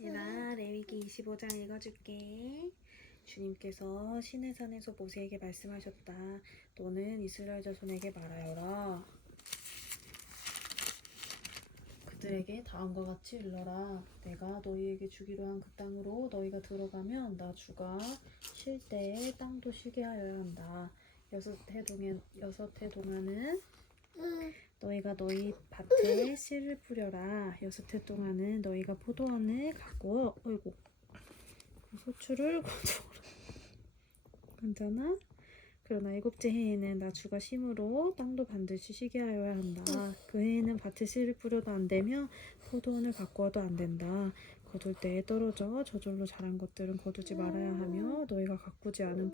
얘들아, 레위기 25장 읽어줄게. 주님께서 시내산에서 모세에게 말씀하셨다. 너는 이스라엘 자손에게 말하여라. 그들에게 다음과 같이 일러라. 내가 너희에게 주기로 한 그 땅으로 너희가 들어가면 나 주가 쉴 때에 땅도 쉬게 하여야 한다. 여섯 해 동안은 너희가 너희 밭에 씨를 뿌려라. 6해 동안은 너희가 포도원을 가꾸어 소출을 거두어라. 괜찮아? 그러나 7째 해에는 나 주가 심으로 땅도 반드시 쉬게 하여야 한다. 그 해에는 밭에 씨를 뿌려도 안 되며 포도원을 가꾸어도 안 된다. 거둘 때에 떨어져 저절로 자란 것들은 거두지 말아야 하며 너희가 가꾸지 않은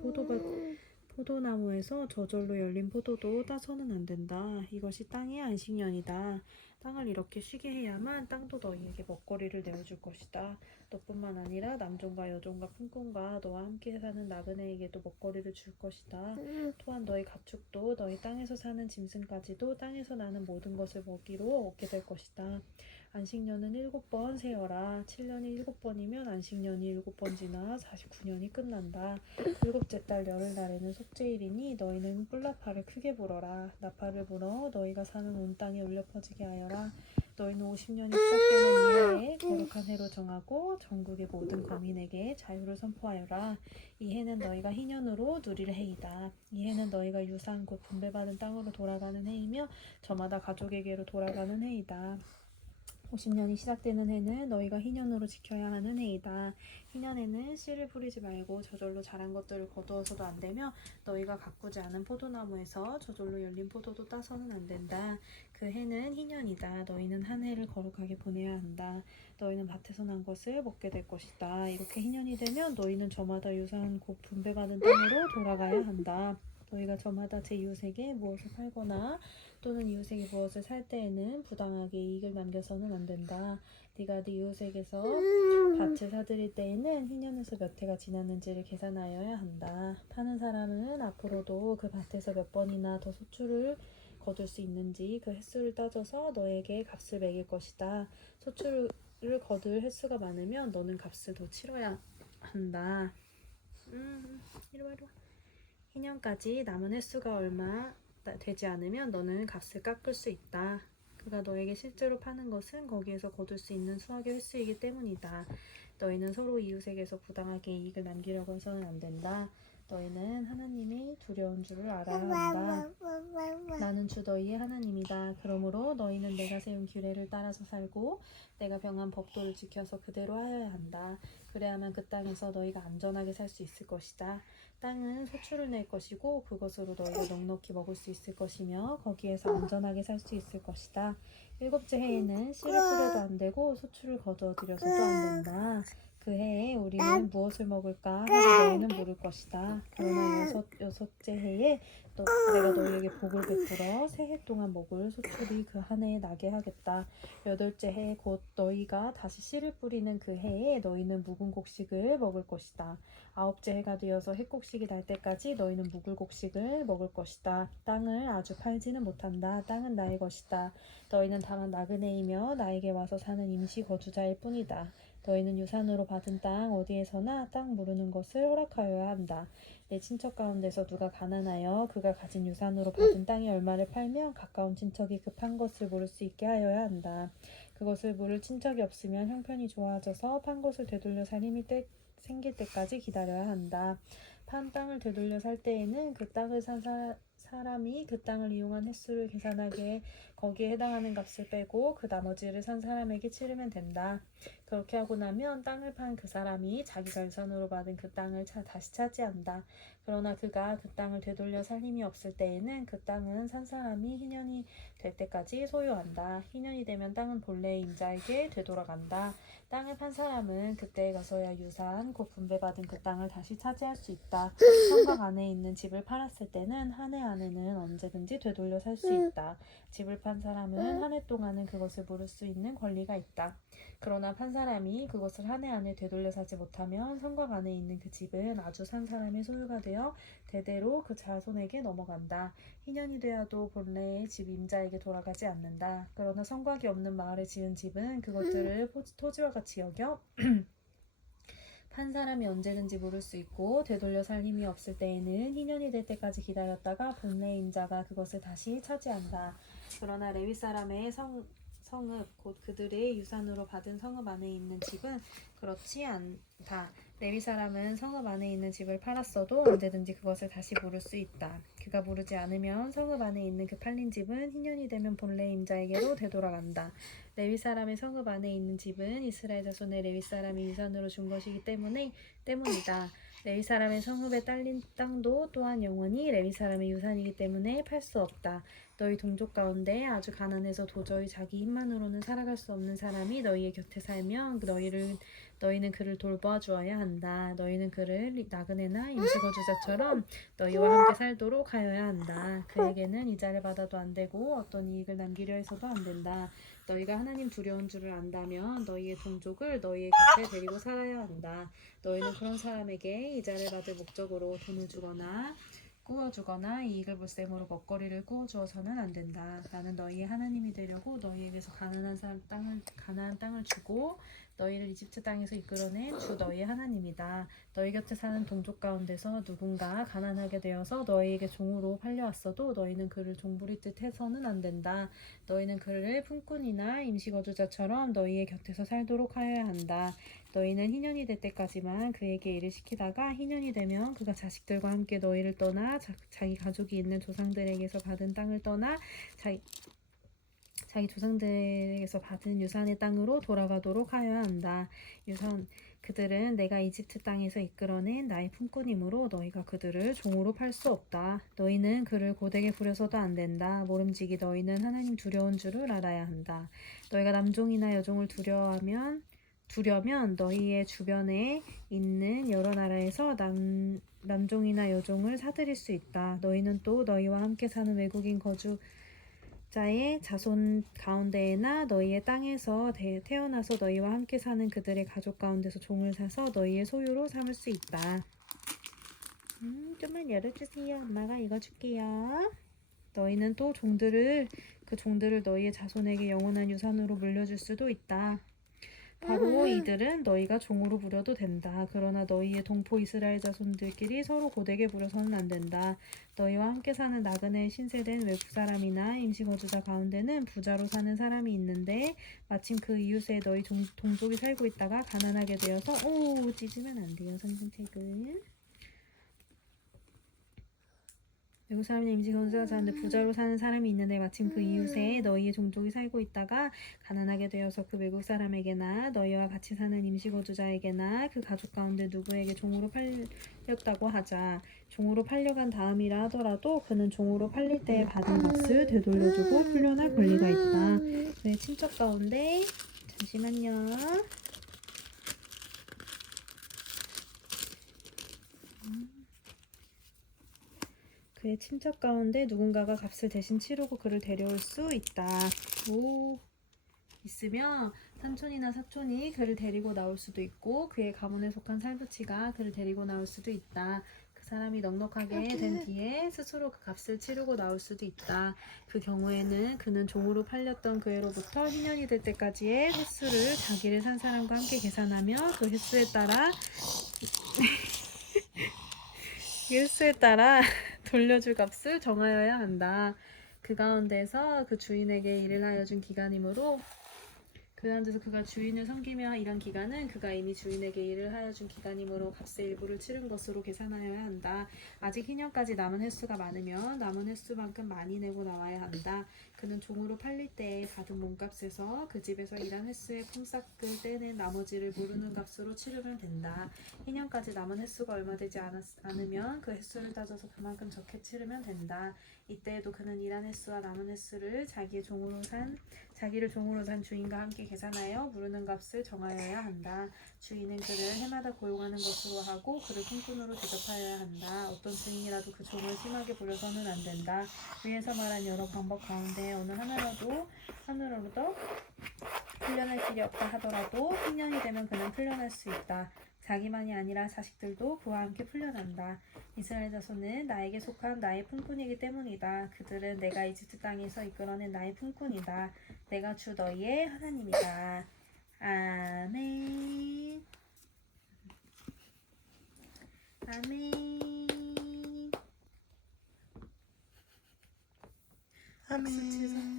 포도나무에서 저절로 열린 포도도 따서는 안 된다. 이것이 땅의 안식년이다. 땅을 이렇게 쉬게 해야만 땅도 너희에게 먹거리를 내어줄 것이다. 너뿐만 아니라 남종과 여종과 품꾼과 너와 함께 사는 나그네에게도 먹거리를 줄 것이다. 또한 너희 가축도 너희 땅에서 사는 짐승까지도 땅에서 나는 모든 것을 먹이로 얻게 될 것이다. 안식년은 7번 세어라. 7년이 7번이면 안식년이 7번 지나 49년이 끝난다. 7째 달 열흘날에는 속죄일이니 너희는 꿀나파를 크게 불어라. 나파를 불어 너희가 사는 온 땅에 울려 퍼지게 하여라. 너희는 50년이 시작되는 이 해에 거룩한 해로 정하고 전국의 모든 거민에게 자유를 선포하여라. 이 해는 너희가 희년으로 누릴 해이다. 이 해는 너희가 유산 곧 분배받은 땅으로 돌아가는 해이며 저마다 가족에게로 돌아가는 해이다. 50년이 시작되는 해는 너희가 희년으로 지켜야 하는 해이다. 희년에는 씨를 뿌리지 말고 저절로 자란 것들을 거두어서도 안 되며 너희가 가꾸지 않은 포도나무에서 저절로 열린 포도도 따서는 안 된다. 그 해는 희년이다. 너희는 한 해를 거룩하게 보내야 한다. 너희는 밭에서 난 것을 먹게 될 것이다. 이렇게 희년이 되면 너희는 저마다 유산 곧 분배받은 땅으로 돌아가야 한다. 너희가 저마다 제 이웃에게 무엇을 팔거나 또는 이웃에게 무엇을 살 때에는 부당하게 이익을 남겨서는 안 된다. 네가 네 이웃에게서 밭을 사들일 때에는 희년에서 몇 해가 지났는지를 계산하여야 한다. 파는 사람은 앞으로도 그 밭에서 몇 번이나 더 소출을 거둘 수 있는지 그 횟수를 따져서 너에게 값을 매길 것이다. 소출을 거둘 횟수가 많으면 너는 값을 더 치러야 한다. 이리 와. 희년까지 남은 횟수가 얼마 되지 않으면 너는 값을 깎을 수 있다. 그가 너에게 실제로 파는 것은 거기에서 거둘 수 있는 수확의 횟수이기 때문이다. 너희는 서로 이웃에게서 부당하게 이익을 남기려고 해서는 안 된다. 너희는 하나님의 두려운 줄을 알아야 한다. 나는 주 너희의 하나님이다. 그러므로 너희는 내가 세운 규례를 따라서 살고 내가 병한 법도를 지켜서 그대로 하여야 한다. 그래야만 그 땅에서 너희가 안전하게 살 수 있을 것이다. 땅은 소출을 낼 것이고 그것으로 너희가 넉넉히 먹을 수 있을 것이며 거기에서 안전하게 살 수 있을 것이다. 7째 해에는 씨를 뿌려도 안 되고 소출을 거두어 들여서도 안 된다. 그 해에 우리는 무엇을 먹을까 하고 너희는 물을 것이다. 그러나 여섯째 해에 내가 너희에게 복을 베풀어 새 해 동안 먹을 소출이 그 한 해에 나게 하겠다. 8째 해 곧 너희가 다시 씨를 뿌리는 그 해에 너희는 묵은 곡식을 먹을 것이다. 9째 해가 되어서 햇곡식이 날 때까지 너희는 묵을 곡식을 먹을 것이다. 땅을 아주 팔지는 못한다. 땅은 나의 것이다. 너희는 다만 나그네이며 나에게 와서 사는 임시 거주자일 뿐이다. 너희는 유산으로 받은 땅 어디에서나 땅 모르는 것을 허락하여야 한다. 내 친척 가운데서 누가 가난하여 그가 가진 유산으로 받은 땅의 얼마를 팔면 가까운 친척이 그 판 것을 물을 수 있게 하여야 한다. 그것을 물을 친척이 없으면 형편이 좋아져서 판 것을 되돌려 살 힘이 생길 때까지 기다려야 한다. 판 땅을 되돌려 살 때에는 그 땅을 산 사람이 그 땅을 이용한 횟수를 계산하게 거기에 해당하는 값을 빼고 그 나머지를 산 사람에게 치르면 된다. 그렇게 하고 나면 땅을 판 그 사람이 자기가 유산으로 받은 그 땅을 다시 차지한다. 그러나 그가 그 땅을 되돌려 살 힘이 없을 때에는 그 땅은 산 사람이 희년이 될 때까지 소유한다. 희년이 되면 땅은 본래의 임자에게 되돌아간다. 땅을 판 사람은 그때에 가서야 유산 곧 분배받은 그 땅을 다시 차지할 수 있다. 성곽 안에 있는 집을 팔았을 때는 한 해 안에는 언제든지 되돌려 살 수 있다. 집을 판 판 사람은 한 해 동안은 그것을 물을 수 있는 권리가 있다. 그러나 판 사람이 그것을 한 해 안에 되돌려 사지 못하면 성곽 안에 있는 그 집은 아주 산 사람의 소유가 되어 대대로 그 자손에게 넘어간다. 희년이 되어도 본래의 집 임자에게 돌아가지 않는다. 그러나 성곽이 없는 마을에 지은 집은 그것들을 토지와 같이 여겨 판 사람이 언제든지 물을 수 있고 되돌려 살 힘이 없을 때에는 희년이 될 때까지 기다렸다가 본래 임자가 그것을 다시 차지한다. 그러나 레위 사람의 성읍 곧 그들의 유산으로 받은 성읍 안에 있는 집은 그렇지 않다. 레위 사람은 성읍 안에 있는 집을 팔았어도 언제든지 그것을 다시 물을 수 있다. 그가 물지 않으면 성읍 안에 있는 그 팔린 집은 희년이 되면 본래 임자에게로 되돌아간다. 레위 사람의 성읍 안에 있는 집은 이스라엘 자손의 레위 사람이 유산으로 준 것이기 때문이다. 레위 사람의 성읍에 딸린 땅도 또한 영원히 레위 사람의 유산이기 때문에 팔 수 없다. 너희 동족 가운데 아주 가난해서 도저히 자기 힘만으로는 살아갈 수 없는 사람이 너희의 곁에 살면 너희는 그를 돌봐주어야 한다. 너희는 그를 나그네나 임시거주자처럼 너희와 함께 살도록 하여야 한다. 그에게는 이자를 받아도 안 되고 어떤 이익을 남기려 해서도 안 된다. 너희가 하나님 두려운 줄을 안다면 너희의 동족을 너희의 곁에 데리고 살아야 한다. 너희는 그런 사람에게 이자를 받을 목적으로 돈을 주거나 꾸어주거나 이익을 볼셈으로 먹거리를 꾸어주어서는 안 된다. 나는 너희의 하나님이 되려고 너희에게서 가나안 땅을 주고 너희를 이집트 땅에서 이끌어낸 주 너희의 하나님이다. 너희 곁에 사는 동족 가운데서 누군가 가난하게 되어서 너희에게 종으로 팔려왔어도 너희는 그를 종부리듯 해서는 안 된다. 너희는 그를 품꾼이나 임시거주자처럼 너희의 곁에서 살도록 하여야 한다. 너희는 희년이 될 때까지만 그에게 일을 시키다가 희년이 되면 그가 자식들과 함께 너희를 떠나 자기 가족이 있는 조상들에게서 받은 땅을 떠나 자기 조상들에게서 받은 유산의 땅으로 돌아가도록 하여야 한다. 그들은 내가 이집트 땅에서 이끌어낸 나의 품꾼이므로 너희가 그들을 종으로 팔 수 없다. 너희는 그를 고되게 부려서도 안 된다. 모름지기 너희는 하나님 두려운 줄을 알아야 한다. 너희가 남종이나 여종을 두려면 너희의 주변에 있는 여러 나라에서 남종이나 여종을 사들일 수 있다. 너희는 또 너희와 함께 사는 외국인 거주자의 자손 가운데에나 너희의 땅에서 태어나서 너희와 함께 사는 그들의 가족 가운데서 종을 사서 너희의 소유로 삼을 수 있다. 좀만 열어주세요. 엄마가 읽어줄게요. 너희는 또 그 종들을 너희의 자손에게 영원한 유산으로 물려줄 수도 있다. 바로 이들은 너희가 종으로 부려도 된다. 그러나 너희의 동포 이스라엘 자손들끼리 서로 고되게 부려서는 안 된다. 너희와 함께 사는 나그네 신세된 외국 사람이나 임시거주자 가운데는 부자로 사는 사람이 있는데 마침 그 이웃에 너희 동족이 살고 있다가 가난하게 되어서 찢으면 안 돼요. 선생책은 외국 사람이나 임시거주자가 사는데 부자로 사는 사람이 있는데 마침 그 이웃에 너희의 종족이 살고 있다가 가난하게 되어서 그 외국 사람에게나 너희와 같이 사는 임시거주자에게나 그 가족 가운데 누구에게 종으로 팔렸다고 하자. 종으로 팔려간 다음이라 하더라도 그는 종으로 팔릴 때 받은 값을 되돌려주고 풀려날 권리가 있다. 그의 친척 가운데 잠시만요. 그의 친척 가운데 누군가가 값을 대신 치르고 그를 데려올 수 있다. 있으며 삼촌이나 사촌이 그를 데리고 나올 수도 있고 그의 가문에 속한 살부치가 그를 데리고 나올 수도 있다. 그 사람이 넉넉하게 된 뒤에 스스로 그 값을 치르고 나올 수도 있다. 그 경우에는 그는 종으로 팔렸던 그해로부터 희년이 될 때까지의 횟수를 자기를 산 사람과 함께 계산하며 그 횟수에 따라 돌려줄 값을 정하여야 한다. 그 가운데서 그 주인에게 일을 하여 준 기간이므로 그 가운데서 그가 주인을 섬기며 일한 기간은 그가 이미 주인에게 일을 하여 준 기간이므로 값의 일부를 치른 것으로 계산하여야 한다. 아직 희년까지 남은 횟수가 많으면 남은 횟수만큼 많이 내고 나와야 한다. 그는 종으로 팔릴 때에 받은 몸값에서 그 집에서 일한 횟수의 품삯을 떼낸 나머지를 모르는 값으로 치르면 된다. 희년까지 남은 횟수가 얼마 되지 않으면 그 횟수를 따져서 그만큼 적게 치르면 된다. 이때에도 그는 일한 횟수와 남은 횟수를 자기를 종으로 산 주인과 함께 계산하여 무르는 값을 정하여야 한다. 주인은 그를 해마다 고용하는 것으로 하고 그를 품꾼으로 대접하여야 한다. 어떤 주인이라도 그 종을 심하게 부려서는 안 된다. 위에서 말한 여러 방법 가운데 때문에 오늘 하늘로도 풀려날 길이 없다 하더라도 흉년이 되면 그는 풀려날 수 있다. 자기만이 아니라 자식들도 그와 함께 풀려난다. 이스라엘 자손은 나에게 속한 나의 품꾼이기 때문이다. 그들은 내가 이집트 땅에서 이끌어낸 나의 품꾼이다. 내가 주 너희의 하나님이다. 아멘. 아멘. 아멘.